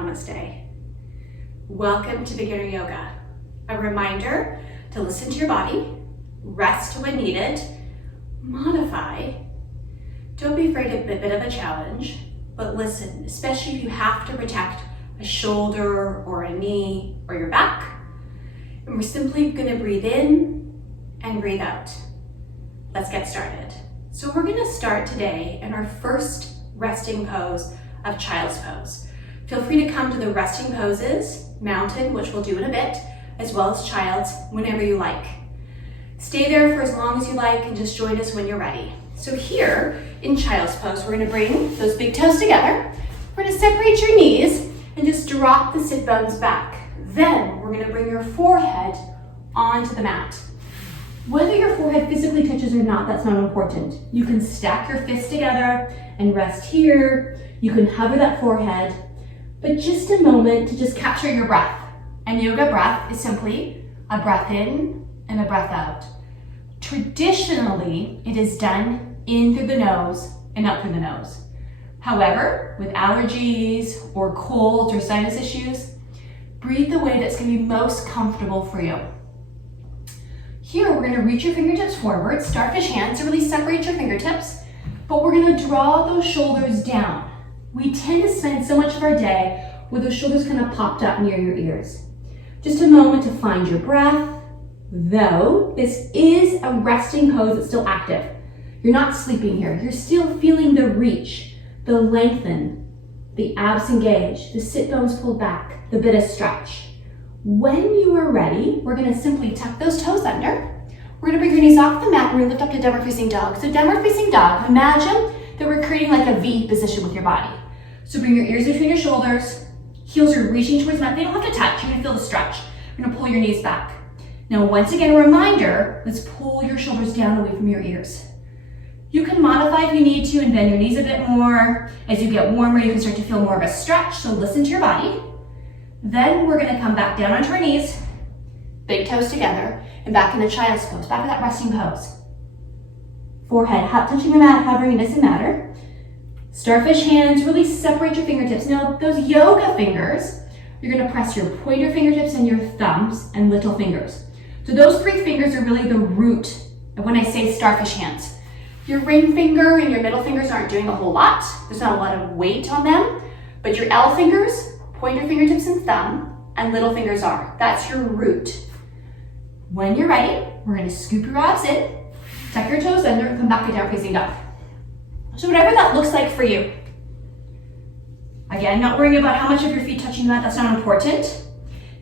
Namaste. Welcome to Beginner Yoga. A reminder to listen to your body, rest when needed, modify. Don't be afraid of a bit of a challenge, but listen, especially if you have to protect a shoulder or a knee or your back. And we're simply going to breathe in and breathe out. Let's get started. So we're going to start today in our first resting pose of Child's Pose. Feel free to come to the resting poses, Mountain, which we'll do in a bit, as well as Child's, whenever you like. Stay there for as long as you like and just join us when you're ready. So here in Child's Pose, we're going to bring those big toes together. We're going to separate your knees and just drop the sit bones back. Then we're going to bring your forehead onto the mat. Whether your forehead physically touches or not, that's not important. You can stack your fists together and rest here. You can hover that forehead, but just a moment to just capture your breath. And yoga breath is simply a breath in and a breath out. Traditionally, it is done in through the nose and out through the nose. However, with allergies or colds or sinus issues, breathe the way that's going to be most comfortable for you. Here, we're going to reach your fingertips forward, Starfish Hands, to really separate your fingertips, but we're going to draw those shoulders down. We tend to spend so much of our day with those shoulders kind of popped up near your ears. Just a moment to find your breath, though this is a resting pose that's still active. You're not sleeping here. You're still feeling the reach, the lengthen, the abs engaged, the sit bones pulled back, the bit of stretch. When you are ready, we're going to simply tuck those toes under. We're going to bring your knees off the mat and we're going to lift up to downward facing dog. So downward facing dog, imagine that we're creating like a V position with your body. So bring your ears between your shoulders, heels are reaching towards the mat. They don't have to touch, you're going to feel the stretch. You're going to pull your knees back. Now once again, a reminder, let's pull your shoulders down away from your ears. You can modify if you need to and bend your knees a bit more. As you get warmer, you can start to feel more of a stretch, so listen to your body. Then we're going to come back down onto our knees, big toes together, and back into Child's Pose, back to that resting pose. Forehead touching the mat, hovering, it doesn't matter. Starfish Hands, really separate your fingertips. Now, those yoga fingers, you're going to press your pointer fingertips and your thumbs and little fingers. So those three fingers are really the root of when I say Starfish Hands. Your ring finger and your middle fingers aren't doing a whole lot. There's not a lot of weight on them, but your L fingers, pointer fingertips and thumb, and little fingers are. That's your root. When you're ready, we're going to scoop your abs in, tuck your toes under, and come back to down facing dog. So whatever that looks like for you. Again, not worrying about how much of your feet touching the mat, that's not important.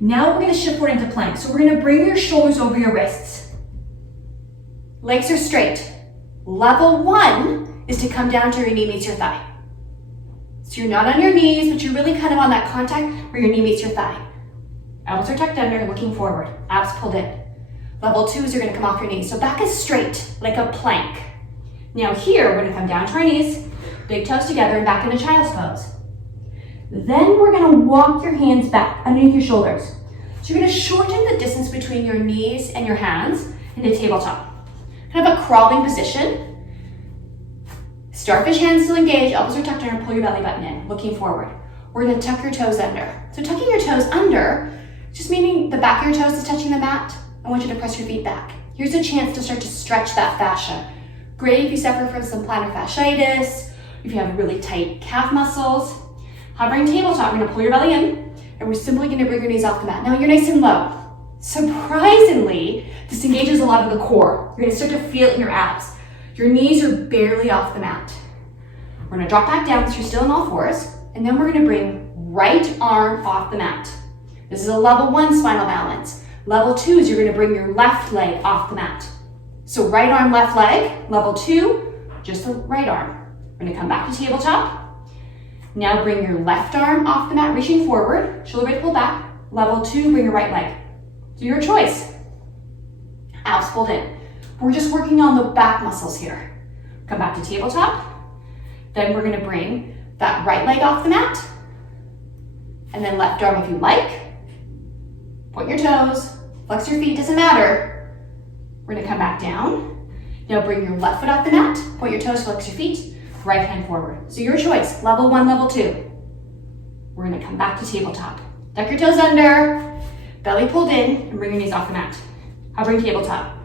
Now we're going to shift forward into plank. So we're going to bring your shoulders over your wrists. Legs are straight. Level 1 is to come down to your knee meets your thigh. So you're not on your knees, but you're really kind of on that contact where your knee meets your thigh. Elbows are tucked under, looking forward, abs pulled in. Level 2 is you're going to come off your knees. So back is straight, like a plank. Now here, we're going to come down to our knees, big toes together, and back into Child's Pose. Then we're going to walk your hands back underneath your shoulders. So you're going to shorten the distance between your knees and your hands into tabletop. Kind of a crawling position. Starfish Hands still engaged, elbows are tucked under, and pull your belly button in, looking forward. We're going to tuck your toes under. So tucking your toes under, just meaning the back of your toes is touching the mat. I want you to press your feet back. Here's a chance to start to stretch that fascia. Great if you suffer from some plantar fasciitis, if you have really tight calf muscles. Hovering tabletop, we're going to pull your belly in, and we're simply going to bring your knees off the mat. Now you're nice and low. Surprisingly, this engages a lot of the core. You're going to start to feel it in your abs. Your knees are barely off the mat. We're going to drop back down so you're still on all fours, and then we're going to bring right arm off the mat. This is a level 1 spinal balance. Level 2 is you're going to bring your left leg off the mat. So right arm, left leg. Level 2, just the right arm. We're going to come back to tabletop. Now bring your left arm off the mat, reaching forward, shoulder blade pulled back. Level 2, bring your right leg. So your choice. Abs pulled in. We're just working on the back muscles here. Come back to tabletop. Then we're going to bring that right leg off the mat. And then left arm if you like. Point your toes, flex your feet, doesn't matter. We're going to come back down. Now bring your left foot off the mat, point your toes, flex your feet, right hand forward. So your choice, level 1, level 2. We're gonna come back to tabletop. Tuck your toes under, belly pulled in, and bring your knees off the mat. Hovering tabletop.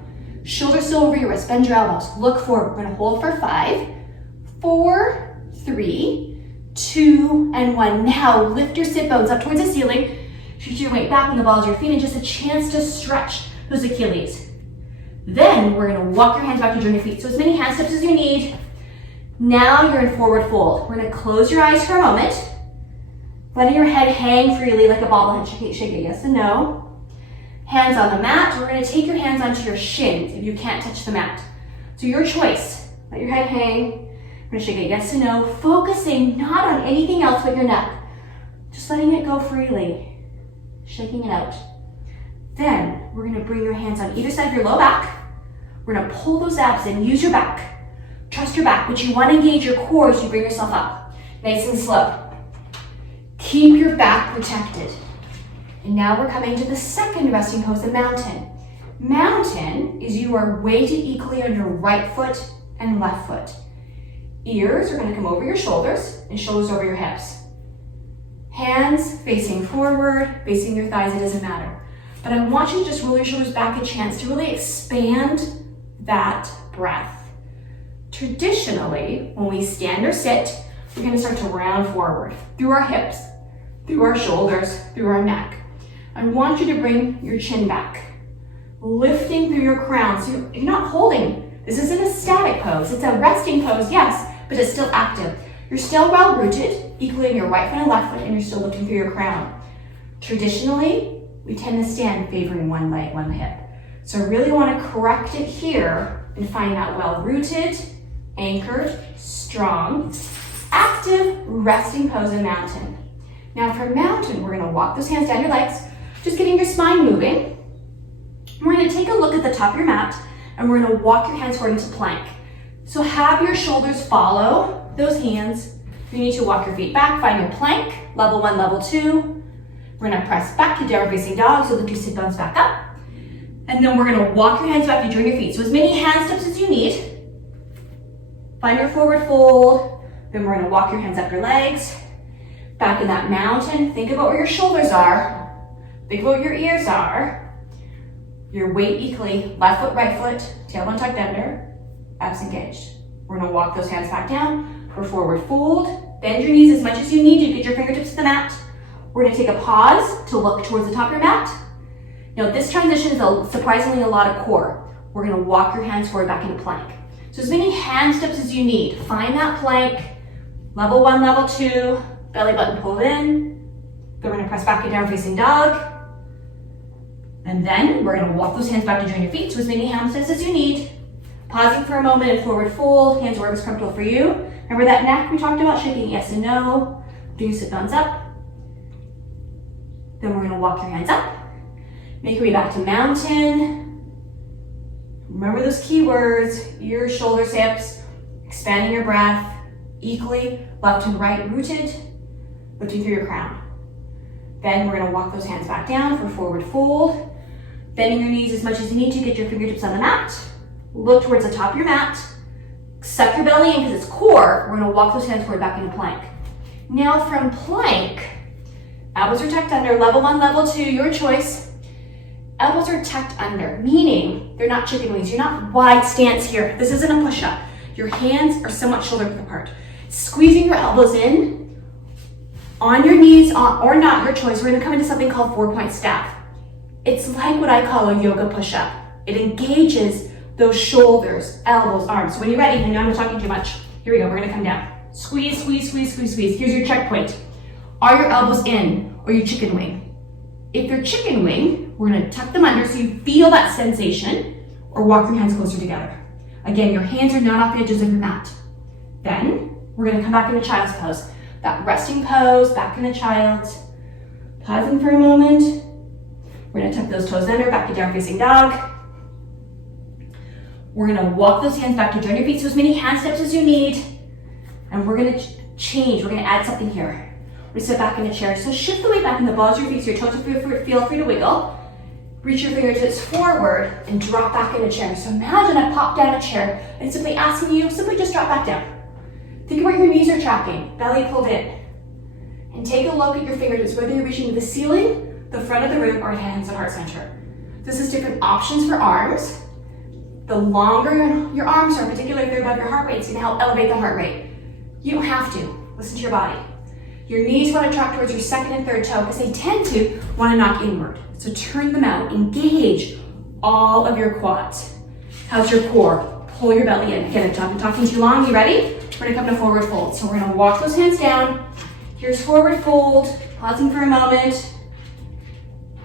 Shoulders still over your wrist, bend your elbows. Look forward. We're gonna hold for 5, 4, 3, 2, and 1. Now lift your sit bones up towards the ceiling. Shoot your weight back on the balls of your feet and just a chance to stretch those Achilles. Then we're gonna walk your hands back to join your feet. So as many hand steps as you need. Now you're in forward fold. We're gonna close your eyes for a moment. Letting your head hang freely like a bobblehead. Shake it yes and no. Hands on the mat. We're gonna take your hands onto your shins if you can't touch the mat. So your choice. Let your head hang. We're gonna shake it yes and no. Focusing not on anything else but your neck. Just letting it go freely. Shaking it out. Then we're gonna bring your hands on either side of your low back. We're gonna pull those abs in, use your back. Trust your back, but you wanna engage your core as you bring yourself up. Nice and slow. Keep your back protected. And now we're coming to the second resting pose, the mountain. Mountain is you are weighted equally on your right foot and left foot. Ears are gonna come over your shoulders and shoulders over your hips. Hands facing forward, facing your thighs, it doesn't matter. But I want you to just roll your shoulders back a chance to really expand that breath. Traditionally, when we stand or sit, we're gonna start to round forward through our hips, through our shoulders, through our neck. I want you to bring your chin back, lifting through your crown. So you're not holding. This isn't a static pose. It's a resting pose, yes, but it's still active. You're still well rooted, equally in your right foot and left foot, and you're still lifting through your crown. Traditionally, we tend to stand favoring one leg, one hip. So I really want to correct it here and find that well-rooted, anchored, strong, active, resting pose in mountain. Now for mountain, we're going to walk those hands down your legs, just getting your spine moving. We're going to take a look at the top of your mat, and we're going to walk your hands forward into plank. So have your shoulders follow those hands. You need to walk your feet back, find your plank, level 1, level 2. We're gonna press back to downward facing dog, so lift your sit bones back up. And then we're gonna walk your hands back to join your feet. So as many hand steps as you need. Find your forward fold. Then we're gonna walk your hands up your legs. Back in that mountain. Think about where your shoulders are. Think about where your ears are. Your weight equally, left foot, right foot, tailbone tucked under, abs engaged. We're gonna walk those hands back down for forward fold. Bend your knees as much as you need to get your fingertips to the mat. We're gonna take a pause to look towards the top of your mat. Now this transition is surprisingly a lot of core. We're gonna walk your hands forward back into plank. So as many hand steps as you need. Find that plank, level 1, level 2, belly button pulled in. Then we're gonna press back to down facing dog. And then we're gonna walk those hands back to join your feet. So as many hand steps as you need. Pausing for a moment in forward fold, hands wherever's comfortable for you. Remember that neck we talked about, shaking yes and no. Do your sit bones up. Then we're gonna walk your hands up. Make your way back to mountain. Remember those keywords, ears, shoulders, hips, expanding your breath, equally, left and right rooted, lifting through your crown. Then we're gonna walk those hands back down for forward fold, bending your knees as much as you need to get your fingertips on the mat. Look towards the top of your mat. Suck your belly in because it's core. We're gonna walk those hands forward back into plank. Now from plank, elbows are tucked under, level 1, level 2, your choice. Elbows are tucked under, meaning they're not chicken wings. You're not wide stance here. This isn't a push-up. Your hands are somewhat shoulder width apart. Squeezing your elbows in, on your knees or not, your choice. We're gonna come into something called 4-point staff. It's like what I call a yoga push-up. It engages those shoulders, elbows, arms. So when you're ready, I know I'm not talking too much. Here we go, we're gonna come down. Squeeze, squeeze, squeeze, squeeze, squeeze. Here's your checkpoint. Are your elbows in or your chicken wing? If you're chicken wing, we're gonna tuck them under so you feel that sensation, or walk your hands closer together. Again, your hands are not off the edges of your mat. Then, we're gonna come back into child's pose. That resting pose, back into child's. Pausing for a moment. We're gonna tuck those toes under, back to down facing dog. We're gonna walk those hands back to join your feet, so as many hand steps as you need. And we're gonna change, we're gonna add something here. We sit back in a chair. So shift the weight back in the balls of your feet so your toes feel free to wiggle. Reach your fingertips forward and drop back in a chair. So imagine I pop down a chair and simply asking you, simply just drop back down. Think about your knees are tracking, belly pulled in. And take a look at your fingertips, whether you're reaching to the ceiling, the front of the room, or hands at heart center. This is different options for arms. The longer your arms are, particularly if they're above your heart rate, it's gonna help elevate the heart rate. You don't have to, listen to your body. Your knees wanna track towards your second and third toe because they tend to wanna knock inward. So turn them out, engage all of your quads. How's your core? Pull your belly in. Again, I'm talking too long, you ready? We're gonna come to forward fold. So we're gonna walk those hands down. Here's forward fold, pausing for a moment.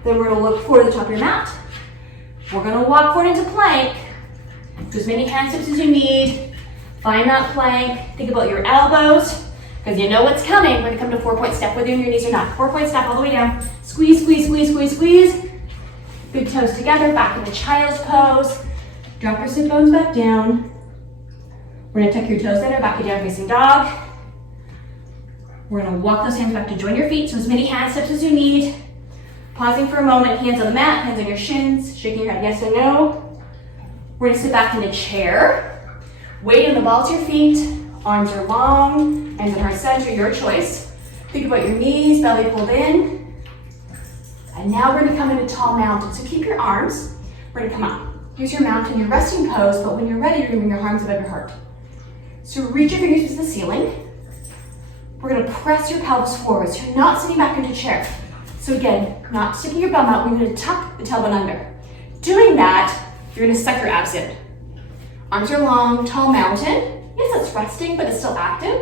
Then we're gonna look forward to the top of your mat. We're gonna walk forward into plank. Do as many hand steps as you need. Find that plank. Think about your elbows, because you know what's coming. We're gonna come to 4-point step, whether your knees or not. 4-point step all the way down. Squeeze, squeeze, squeeze, squeeze, squeeze. Big toes together, back into child's pose. Drop your sit bones back down. We're gonna tuck your toes in or back to down facing dog. We're gonna walk those hands back to join your feet, so as many hand steps as you need. Pausing for a moment, hands on the mat, hands on your shins, shaking your head yes or no. We're gonna sit back in a chair. Weight on the balls of your feet, arms are long, hands in heart center, your choice. Think about your knees, belly pulled in. And now we're gonna come into tall mountain. So keep your arms, we're gonna come up. Here's your mountain, your resting pose, but when you're ready, you're gonna bring your arms above your heart. So reach your fingers to the ceiling. We're gonna press your pelvis forward, so you're not sitting back into a chair. So again, not sticking your bum out, we're gonna tuck the tailbone under. Doing that, you're gonna suck your abs in. Arms are long, tall mountain. Yes, it's resting, but it's still active.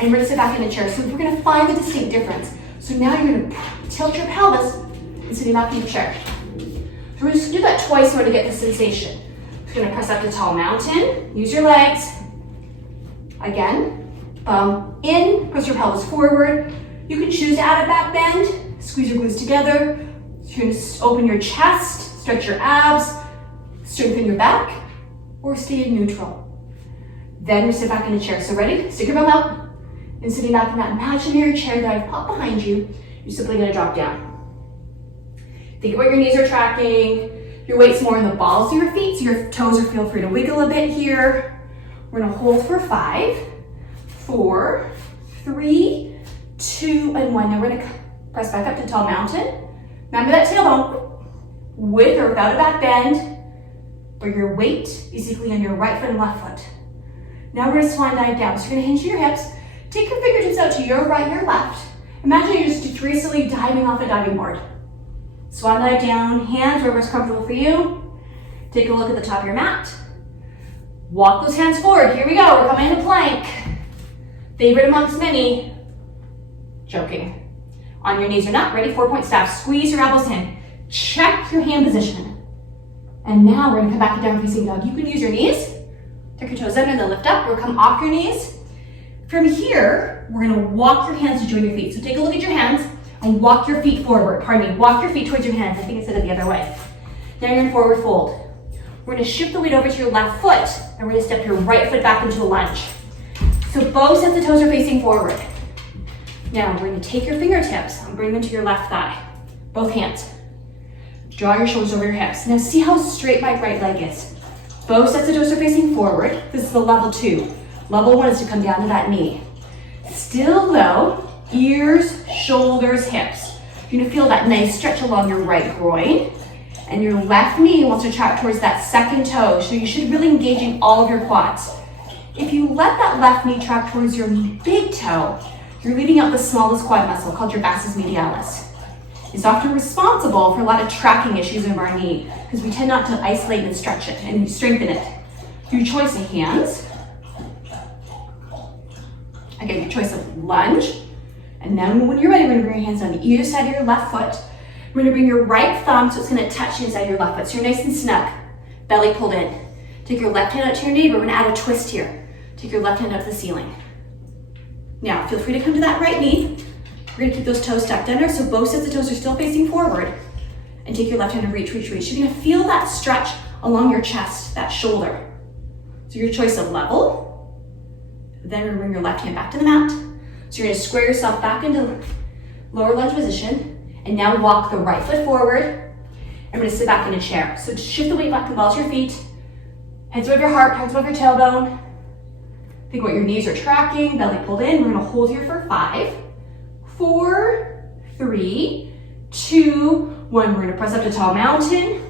And we're gonna sit back in the chair. So we're gonna find the distinct difference. So now you're gonna tilt your pelvis and sitting back in your chair. So we're just gonna do that twice in order to get the sensation. We're gonna press up to tall mountain, use your legs. Again, bum in, press your pelvis forward. You can choose to add a back bend, squeeze your glutes together. So you're gonna open your chest, stretch your abs, strengthen your back, or stay in neutral. Then we sit back in a chair. So ready? Stick your bum out and sitting back in that imaginary chair that I've popped behind you. You're simply gonna drop down. Think about your knees are tracking. Your weight's more in the balls of your feet, so your toes are feel free to wiggle a bit here. We're gonna hold for 5, 4, 3, 2, and 1. Now we're gonna press back up to tall mountain. Remember that tailbone, with or without a back bend, but your weight is equally on your right foot and left foot. Now we're gonna swan dive down. So you're gonna hinge your hips, take your fingertips out to your right, your left. Imagine you're just gracefully diving off a diving board. Swan dive down, hands wherever's comfortable for you. Take a look at the top of your mat. Walk those hands forward. Here we go, we're coming into plank. Favorite amongst many, joking. On your knees or not, ready, 4-point step. Squeeze your elbows in. Check your hand position. And now we're gonna come back to down facing dog. You can use your knees, tuck your toes under and then lift up, or come off your knees. From here, we're gonna walk your hands to join your feet. So take a look at your hands and walk your feet forward. Pardon me, walk your feet towards your hands. I think I said it the other way. Now you're in forward fold. We're gonna shift the weight over to your left foot, and we're gonna step your right foot back into a lunge. So both sets of toes are facing forward. Now we're gonna take your fingertips and bring them to your left thigh, both hands. Draw your shoulders over your hips. Now see how straight my right leg is. Both sets of toes are facing forward. This is the level 2. Level 1 is to come down to that knee. Still though, ears, shoulders, hips. You're gonna feel that nice stretch along your right groin. And your left knee wants to track towards that second toe. So you should really engage in all of your quads. If you let that left knee track towards your big toe, you're leaving out the smallest quad muscle called your vastus medialis. It's often responsible for a lot of tracking issues of our knee because we tend not to isolate and stretch it and strengthen it. Your choice of hands. Again, your choice of lunge. And then when you're ready, we're gonna bring your hands on either side of your left foot. We're gonna bring your right thumb so it's gonna touch the inside of your left foot. So you're nice and snug, belly pulled in. Take your left hand out to your neighbor. We're gonna add a twist here. Take your left hand up to the ceiling. Now, feel free to come to that right knee. We're gonna keep those toes tucked under so both sets of toes are still facing forward. And take your left hand and reach, reach, reach. You're gonna feel that stretch along your chest, that shoulder. So your choice of level. Then we're gonna bring your left hand back to the mat. So you're gonna square yourself back into lower lunge position. And now walk the right foot forward. And we're gonna sit back in a chair. So shift the weight back to the balls of your feet. Hands above your heart, hands above your tailbone. Think about your knees are tracking, belly pulled in. We're gonna hold here for 5, 4, 3, 2, 1. We're gonna press up to tall mountain,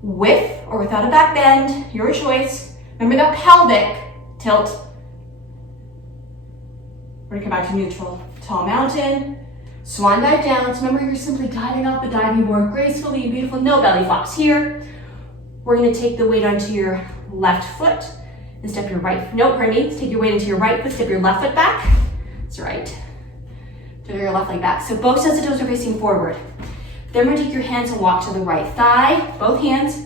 with or without a back bend, your choice. Remember that pelvic tilt. We're gonna come back to neutral. Tall mountain, swan dive down. So remember, you're simply gliding off the diving board gracefully and beautiful, no belly flops here. We're gonna take the weight onto your left foot and step your right, no, pardon me, take your weight into your right foot, step your left foot back. That's right. Do your left leg back. So both sets of toes are facing forward. Then we're gonna take your hands and walk to the right thigh, both hands.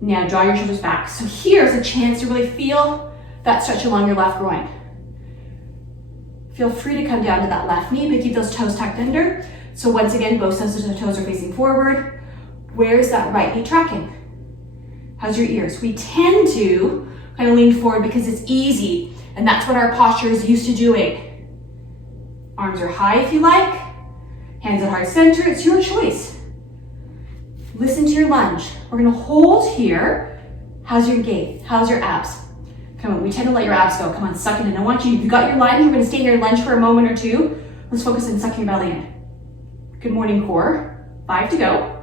Now draw your shoulders back. So here's a chance to really feel that stretch along your left groin. Feel free to come down to that left knee, but keep those toes tucked under. So once again, both sets of toes are facing forward. Where's that right knee tracking? How's your ears? We tend to kind of lean forward because it's easy, and that's what our posture is used to doing. Arms are high if you like, hands at heart center, it's your choice. Listen to your lunge. We're gonna hold here. How's your gait? How's your abs? Come on, we tend to let your abs go. Come on, suck it in. I want you, you've got your lunge, we're gonna stay here and lunge for a moment or two. Let's focus on sucking your belly in. Good morning, core. 5 to go.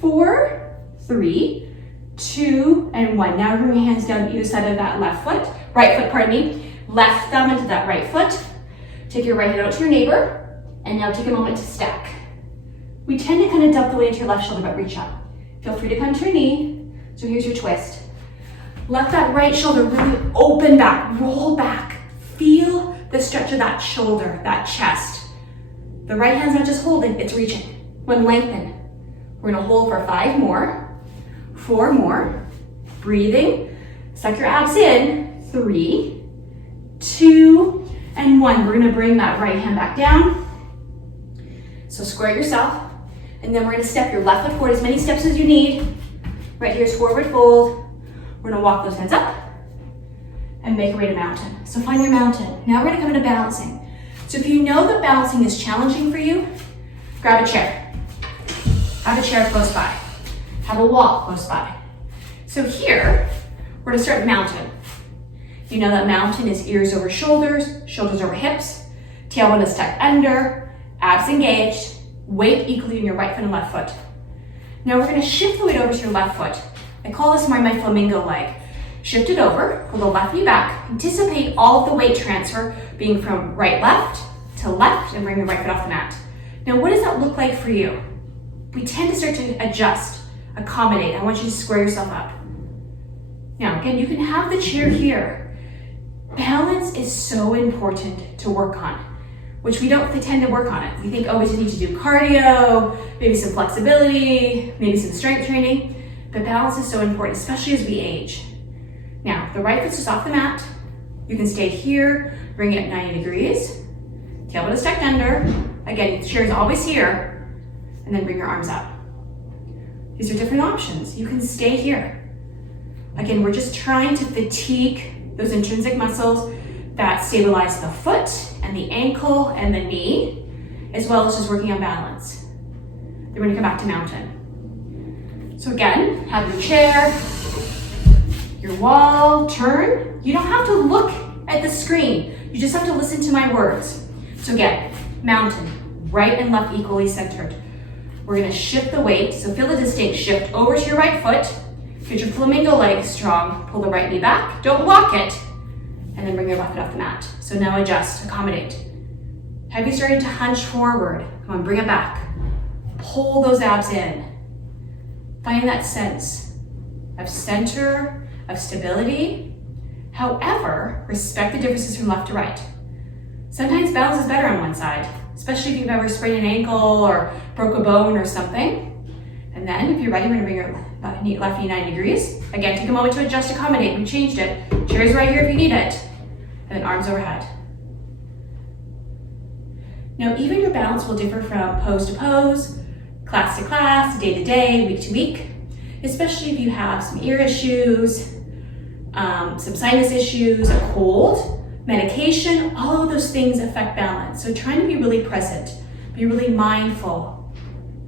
4, 3, 2, and 1. Now bring your hands down either side of that left foot, right foot, pardon me. Left thumb into that right foot. Take your right hand out to your neighbor, and now take a moment to stack. We tend to kind of dump the weight into your left shoulder, but reach up. Feel free to come to your knee. So here's your twist. Let that right shoulder really open back, roll back. Feel the stretch of that shoulder, that chest. The right hand's not just holding, it's reaching. When lengthen. We're gonna hold for 5 more, 4 more. Breathing. Suck your abs in. 3, 2, and 1. We're gonna bring that right hand back down. So square yourself. And then we're gonna step your left foot forward, as many steps as you need. Right here's forward fold. We're gonna walk those hands up and make your way to mountain. So find your mountain. Now we're gonna come into balancing. So if you know that balancing is challenging for you, grab a chair. Have a chair close by. Have a wall close by. So here, we're gonna start mountain. You know that mountain is ears over shoulders, shoulders over hips, tailbone is tucked under, abs engaged, weight equally in your right foot and left foot. Now we're gonna shift the weight over to your left foot. I call this my flamingo leg. Shift it over, pull the left knee back, anticipate all of the weight transfer being from right left to left, and bring the right foot off the mat. Now what does that look like for you? We tend to start to adjust, accommodate. I want you to square yourself up. Now again, you can have the chair here. Balance is so important to work on, which we don't tend to work on it. We think, oh, we just need to do cardio, maybe some flexibility, maybe some strength training, but balance is so important, especially as we age. Now, the right foot's just off the mat. You can stay here, bring it 90 degrees. Tailbone is tucked under. Again, the chair is always here, and then bring your arms up. These are different options. You can stay here. Again, we're just trying to fatigue those intrinsic muscles that stabilize the foot and the ankle and the knee, as well as just working on balance. Then we're gonna come back to mountain. So again, have your chair, your wall, turn. You don't have to look at the screen. You just have to listen to my words. So again, mountain, right and left equally centered. We're gonna shift the weight, so feel the distinct shift over to your right foot. Get your flamingo leg strong, pull the right knee back, don't lock it, and then bring your left foot off the mat. So now adjust, accommodate. Have you started to hunch forward? Come on, bring it back. Pull those abs in. Find that sense of center, of stability. However, respect the differences from left to right. Sometimes balance is better on one side, especially if you've ever sprained an ankle or broke a bone or something. And then if you're ready, we're gonna bring your left knee 90 degrees. Again, take a moment to adjust, accommodate. We changed it. Chair's right here if you need it. And then arms overhead. Now, even your balance will differ from pose to pose, class to class, day to day, week to week, especially if you have some ear issues, some sinus issues, a cold, medication, all of those things affect balance. So trying to be really present, be really mindful,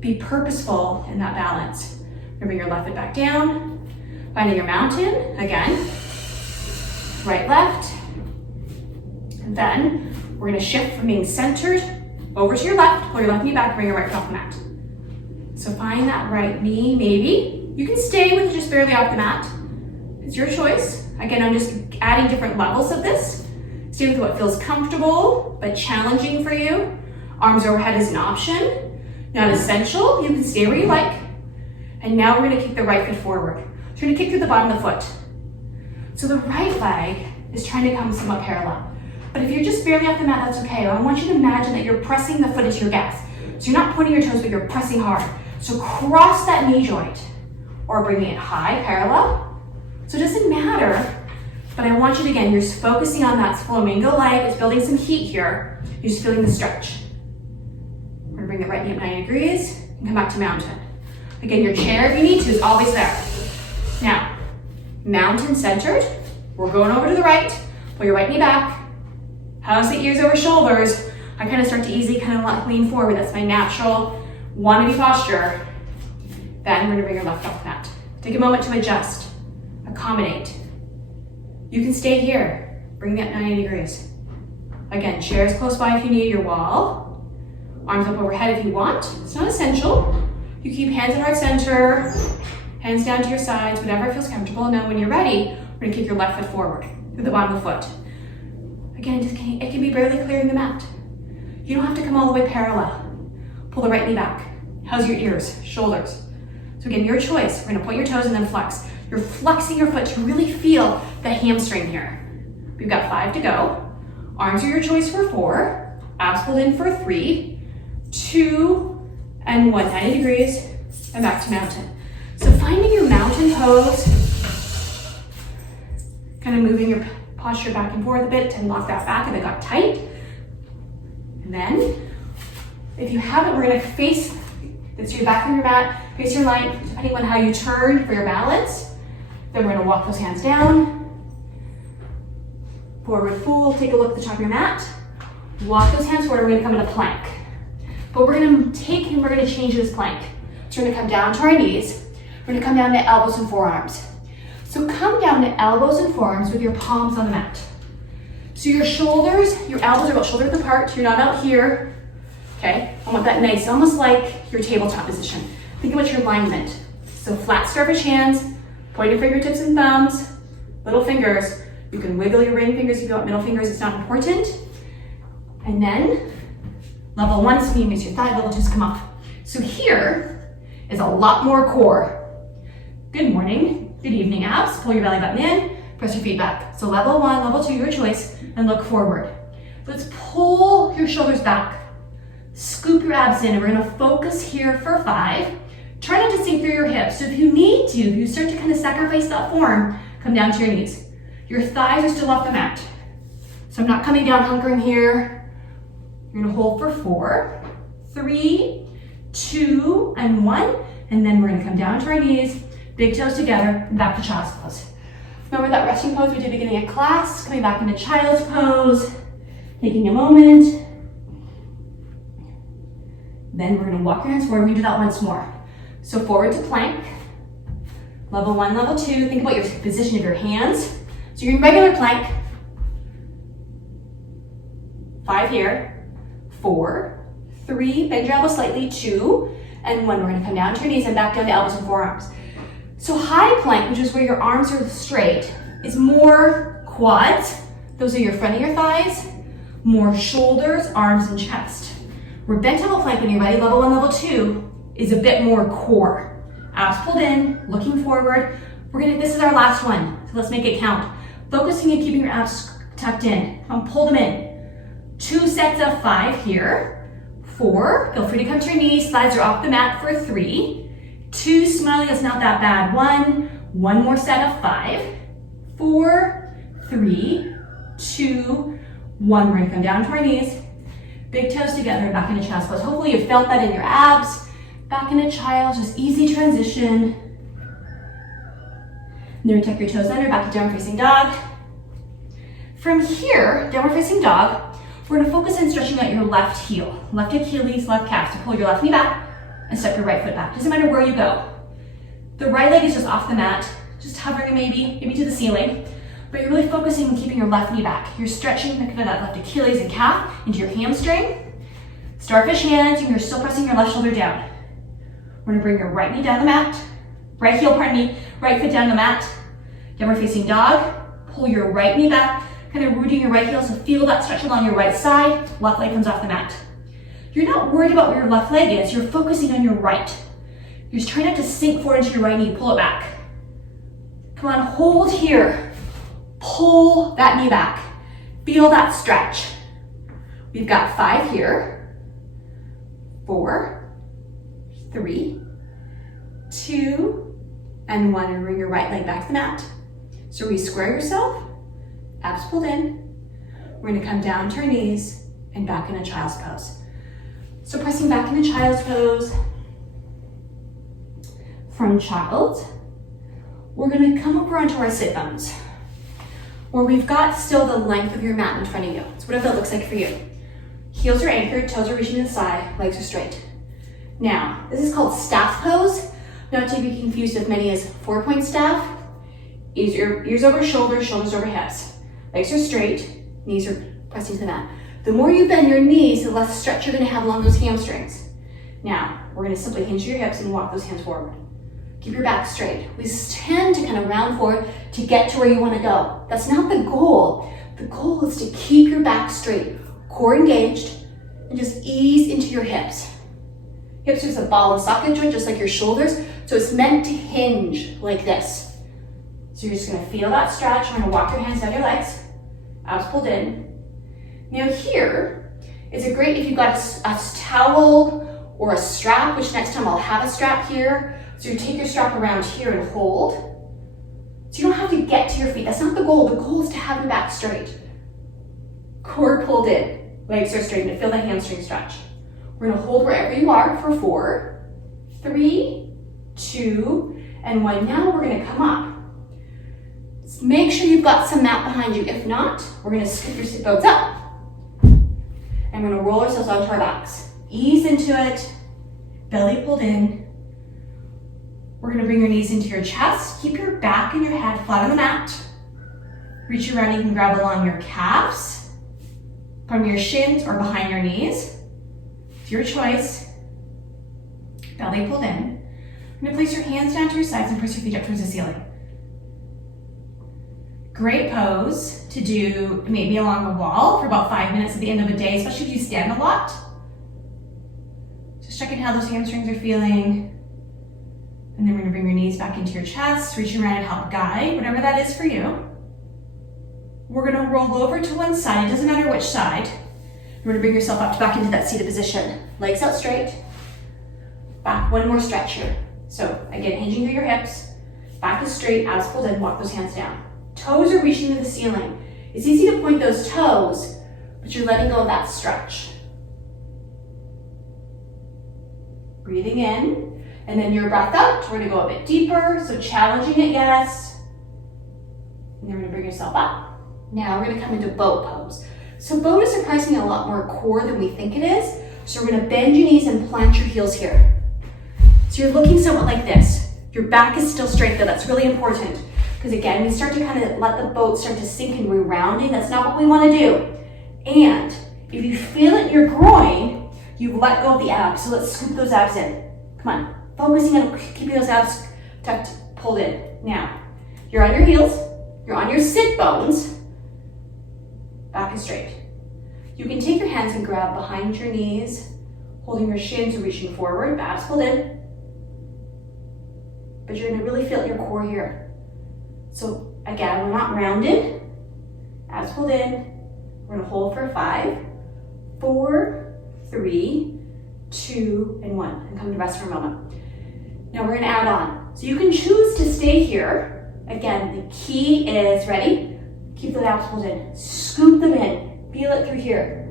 be purposeful in that balance. Bring your left foot back down, finding your mountain, again, right, left. And then we're gonna shift from being centered over to your left, pull your left knee back, bring your right foot off the mat. So find that right knee, maybe. You can stay with it just barely off the mat. It's your choice. Again, I'm just adding different levels of this. Stay with what feels comfortable, but challenging for you. Arms overhead is an option, not essential. You can stay where you like. And now we're gonna kick the right foot forward. So we're gonna kick through the bottom of the foot. So the right leg is trying to come somewhat parallel. But if you're just barely off the mat, that's okay. I want you to imagine that you're pressing the foot into your gas. So you're not pointing your toes, but you're pressing hard. So cross that knee joint, or bringing it high, parallel. So it doesn't matter, but I want you to, again, you're just focusing on that flamingo leg. It's building some heat here. You're just feeling the stretch. We're gonna bring the right knee up 90 degrees and come back to mountain. Again, your chair, if you need to, is always there. Now, mountain centered. We're going over to the right. Pull your right knee back. How's the ears over shoulders? I kind of start to easily kind of lean forward. That's my natural wannabe posture. Then we're gonna bring your left off the mat. Take a moment to adjust, accommodate. You can stay here. Bring that 90 degrees. Again, chairs close by if you need your wall. Arms up overhead if you want. It's not essential. You keep hands at heart center, hands down to your sides, whatever feels comfortable. Now when you're ready, we're gonna kick your left foot forward through the bottom of the foot. Again, it can be barely clearing the mat. You don't have to come all the way parallel. Pull the right knee back. How's your ears, shoulders? So again, your choice. We're gonna point your toes and then flex. You're flexing your foot to really feel the hamstring here. We've got 5 to go. Arms are your choice for 4. Abs pulled in for 3, 2, and 1. 90 degrees, and back to mountain. So finding your mountain pose, kind of moving your posture back and forth a bit to lock that back if it got tight. And then, if you haven't, we're gonna face, that's your back on your mat, face your line, depending on how you turn for your balance. Then we're gonna walk those hands down. Forward fold, take a look at the top of your mat. Walk those hands forward, we're gonna come into plank. But we're gonna take and we're gonna change this plank. So we're gonna come down to our knees. We're gonna come down to elbows and forearms. So come down to elbows and forearms with your palms on the mat. So your shoulders, your elbows are about shoulder width apart. You're not out here, okay? I want that nice, almost like your tabletop position. Think about your alignment. So flat starfish hands, point your fingertips and thumbs, little fingers. You can wiggle your ring fingers if you want, middle fingers, it's not important. And then, level 1 is when you miss your thigh, level 2 is come off. So here is a lot more core. Good morning, good evening abs. Pull your belly button in, press your feet back. So level 1, level 2, your choice, and look forward. Let's pull your shoulders back. Scoop your abs in, and we're gonna focus here for 5. Try not to sink through your hips. So if you need to, if you start to kind of sacrifice that form, come down to your knees. Your thighs are still off the mat. So I'm not coming down, hunkering here. You're gonna hold for 4, 3, 2, and 1. And then we're gonna come down to our knees, big toes together, and back to child's pose. Remember that resting pose we did beginning of class? Coming back into child's pose, taking a moment. Then we're gonna walk your hands forward. We do that once more. So forward to plank. Level 1, level 2. Think about your position of your hands. So you're in regular plank. 5 here. 4, 3, bend your elbows slightly, 2, and 1. We're gonna come down to your knees and back down to elbows and forearms. So high plank, which is where your arms are straight, is more quads. Those are your front of your thighs. More shoulders, arms, and chest. Where bent elbow plank, when you're ready, level 1, level 2, is a bit more core. Abs pulled in, looking forward. This is our last one, so let's make it count. Focusing and keeping your abs tucked in. Pull them in. 2 sets of 5 here. 4, feel free to come to your knees. Thighs are off the mat for 3. 2, smiling, it's not that bad. 1 more set of 5. 4, 3, 2, 1. We're gonna come down to our knees. Big toes together and back into child's pose. Hopefully you felt that in your abs. Back into child, just easy transition. And then tuck your toes under, back to downward facing dog. From here, downward facing dog, we're gonna focus on stretching out your left heel. Left Achilles, left calf. So pull your left knee back and step your right foot back. Doesn't matter where you go. The right leg is just off the mat, just hovering maybe to the ceiling. But you're really focusing on keeping your left knee back. You're stretching that left Achilles and calf into your hamstring. Starfish hands, and you're still pressing your left shoulder down. We're gonna bring your right knee down the mat, right foot down the mat. Downward facing dog. Pull your right knee back, kind of rooting your right heel, so feel that stretch along your right side. Left leg comes off the mat. You're not worried about where your left leg is, you're focusing on your right. You're just trying not to sink forward into your right knee, pull it back. Come on, hold here. Pull that knee back. Feel that stretch. We've got 5 here. 4, 3, 2, and 1. And bring your right leg back to the mat. So re-square yourself, abs pulled in. We're gonna come down to our knees and back in a child's pose. So pressing back into child's pose. From child, we're gonna come over onto our sit bones, where we've got still the length of your mat in front of you. So whatever that looks like for you. Heels are anchored, toes are reaching to the side, legs are straight. Now, this is called staff pose, not to be confused with many as 4-point staff. Ears over shoulders, shoulders over hips. Legs are straight, knees are pressing to the mat. The more you bend your knees, the less stretch you're gonna have along those hamstrings. Now, we're gonna simply hinge your hips and walk those hands forward. Keep your back straight. We tend to kind of round forward to get to where you wanna go. That's not the goal. The goal is to keep your back straight, core engaged, and just ease into your hips. Hips are just a ball and socket joint, just like your shoulders. So it's meant to hinge like this. So you're just gonna feel that stretch. We're gonna walk your hands down your legs, abs pulled in. Now here, is it great if you've got a towel or a strap, which next time I'll have a strap here. So you take your strap around here and hold. So you don't have to get to your feet. That's not the goal. The goal is to have your back straight. Core pulled in, legs are straight, and feel the hamstring stretch. We're gonna hold wherever you are for 4, 3, 2, and 1. Now we're gonna come up. Make sure you've got some mat behind you. If not, we're gonna scoop your sit bones up. And we're gonna roll ourselves onto our backs. Ease into it, belly pulled in. We're gonna bring your knees into your chest. Keep your back and your head flat on the mat. Reach around, you can grab along your calves, from your shins or behind your knees. It's your choice. Belly pulled in. You're gonna place your hands down to your sides and press your feet up towards the ceiling. Great pose to do maybe along a wall for about 5 minutes at the end of a day, especially if you stand a lot. Just checking how those hamstrings are feeling. And then we're gonna bring your knees back into your chest, reaching around and help guide, whatever that is for you. We're gonna roll over to one side, it doesn't matter which side. You're gonna bring yourself up back into that seated position. Legs out straight. Back, one more stretch here. So again, hinging through your hips. Back is straight, abs pulled in, walk those hands down. Toes are reaching to the ceiling. It's easy to point those toes, but you're letting go of that stretch. Breathing in, and then your breath out. We're gonna go a bit deeper, so challenging it, yes. And then we're gonna bring yourself up. Now we're gonna come into boat pose. So boat is surprisingly a lot more core than we think it is. So we're gonna bend your knees and plant your heels here. So you're looking somewhat like this. Your back is still straight though, that's really important. Because again, we start to kind of let the boat start to sink and re-rounding. That's not what we want to do. And if you feel it in your groin, you've let go of the abs. So let's scoop those abs in. Come on, focusing on keeping those abs tucked, pulled in. Now, you're on your heels, you're on your sit bones, back and straight. You can take your hands and grab behind your knees, holding your shins, reaching forward, abs pulled in. But you're gonna really feel your core here. So again, we're not rounded, abs pulled in. We're gonna hold for 5, 4, 3, 2, and 1, and come to rest for a moment. Now we're gonna add on. So you can choose to stay here. Again, the key is, ready? Keep the abs pulled in, scoop them in, feel it through here.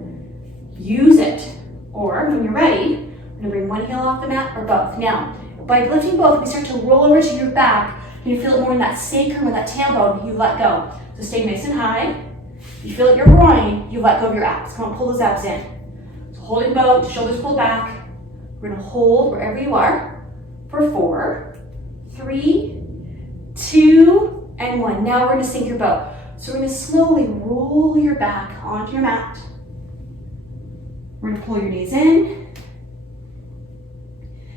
Use it, or when you're ready, we're gonna bring one heel off the mat or both. Now, by lifting both, we start to roll over to your back. You feel it more in that sacrum or that tailbone, you let go. So stay nice and high. You feel it in your groin, you let go of your abs. Come on, pull those abs in. So holding boat, shoulders pulled back. We're gonna hold wherever you are for 4, 3, 2, and 1. Now we're gonna sink your boat. So we're gonna slowly roll your back onto your mat. We're gonna pull your knees in.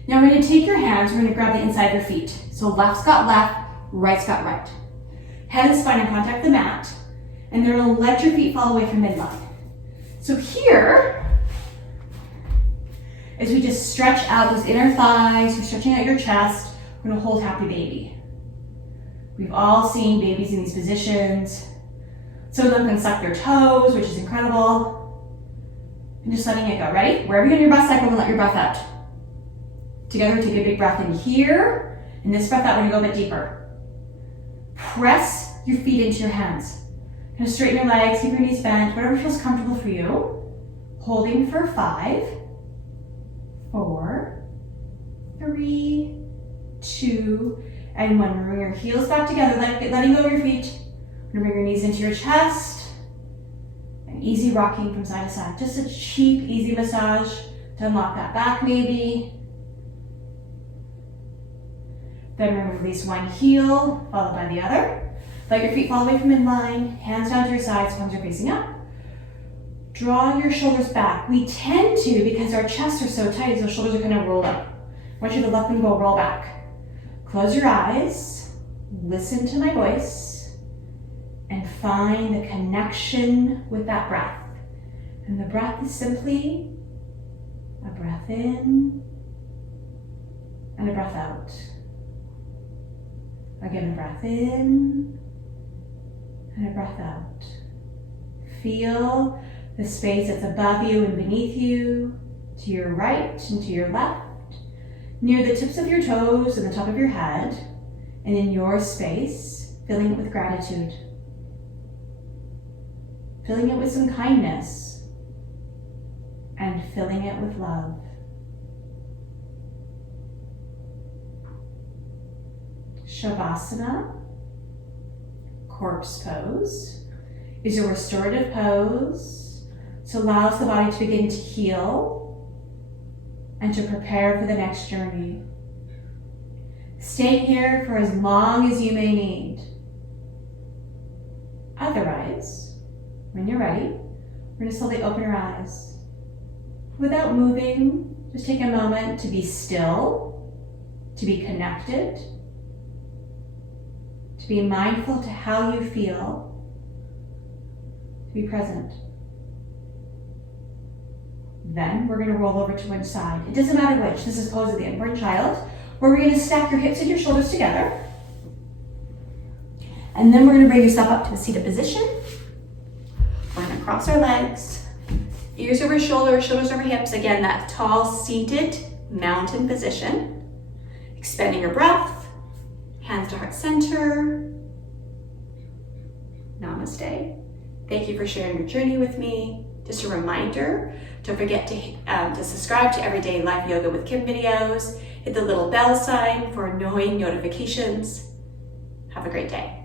Now we're gonna take your hands, we're gonna grab the inside of your feet. So left's got left, right's got right. Head and spine in contact with the mat, and then we'll let your feet fall away from midline. So here, as we just stretch out those inner thighs, we're stretching out your chest, we're gonna hold happy baby. We've all seen babies in these positions. Some of them can suck their toes, which is incredible. And just letting it go. Ready? Wherever you go in your breath cycle, and let your breath out. Together, take a big breath in here. And this breath out, we're gonna go a bit deeper. Press your feet into your hands. Kind of straighten your legs, keep your knees bent, whatever feels comfortable for you. Holding for 5, 4, 3, 2, and 1. Bring your heels back together, letting go of your feet. Bring your knees into your chest. And easy rocking from side to side. Just a cheap, easy massage to unlock that back maybe. Then we're going to release one heel, followed by the other. Let your feet fall away from midline, hands down to your sides, palms are facing up. Draw your shoulders back. We tend to, because our chests are so tight, those shoulders are kind of rolled up. I want you to let them go, roll back. Close your eyes, listen to my voice, and find the connection with that breath. And the breath is simply a breath in and a breath out. Again, a breath in and a breath out. Feel the space that's above you and beneath you, to your right and to your left, near the tips of your toes and the top of your head, and in your space, filling it with gratitude. Filling it with some kindness, and filling it with love. Savasana, corpse pose, is a restorative pose. So allows the body to begin to heal and to prepare for the next journey. Stay here for as long as you may need. Otherwise, when you're ready, we're going to slowly open your eyes. Without moving, just take a moment to be still, to be connected, to be mindful to how you feel, to be present. Then we're going to roll over to one side. It doesn't matter which. This is pose of the unborn child, where we're going to stack your hips and your shoulders together. And then we're going to bring yourself up to a seated position. We're going to cross our legs, ears over shoulders, shoulders over hips. Again, that tall seated mountain position. Expanding your breath, hands to heart center. Namaste. Thank you for sharing your journey with me. Just a reminder, don't forget to subscribe to Everyday Life Yoga with Kim videos. Hit the little bell sign for annoying notifications. Have a great day.